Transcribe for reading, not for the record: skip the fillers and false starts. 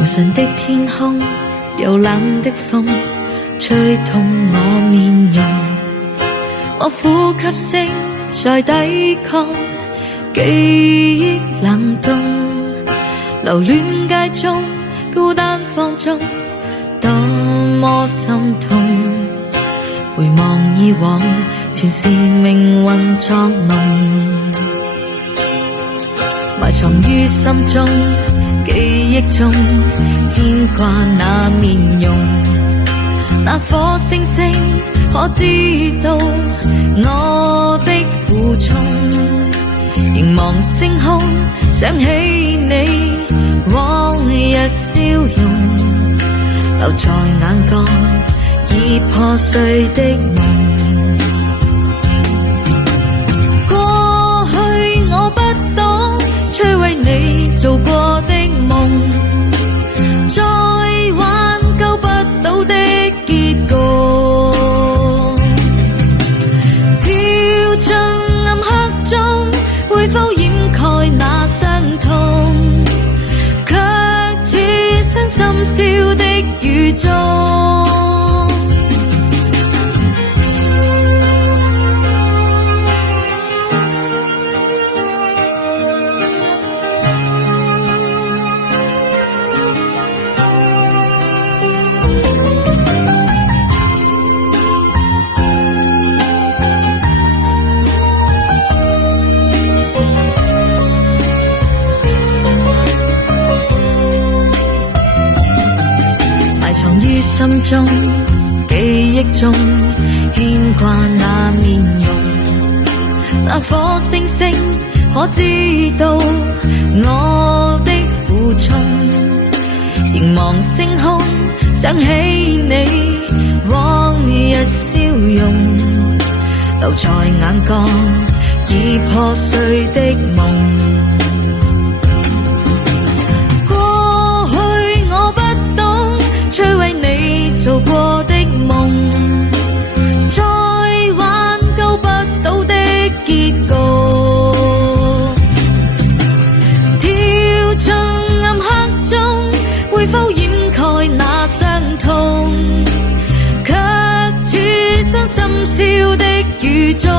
凌晨的天空，有冷的風吹痛我面容，我呼吸聲在抵抗記憶冷凍，留戀街中孤單放縱，多麼心痛。回望以往，全是命運作弄，埋藏於心中，記憶中牽掛那面容。那顆星星可知道我的苦衷？凝望星空，想起你往日笑容，留在眼角已破碎的夢。過去我不懂摧毀你做過的夢，再挽救不到的結局，跳進暗黑中，會否掩蓋那傷痛？卻似身深宵的雨中。心中記憶中牽掛那面容，那顆星星可知道我的苦衷？凝望星空，想起你往日笑容，留在眼角已破碎的夢。做過的夢，再挽救不到的結局，跳進暗黑中，會否掩蓋那傷痛？卻似身深宵的雨中。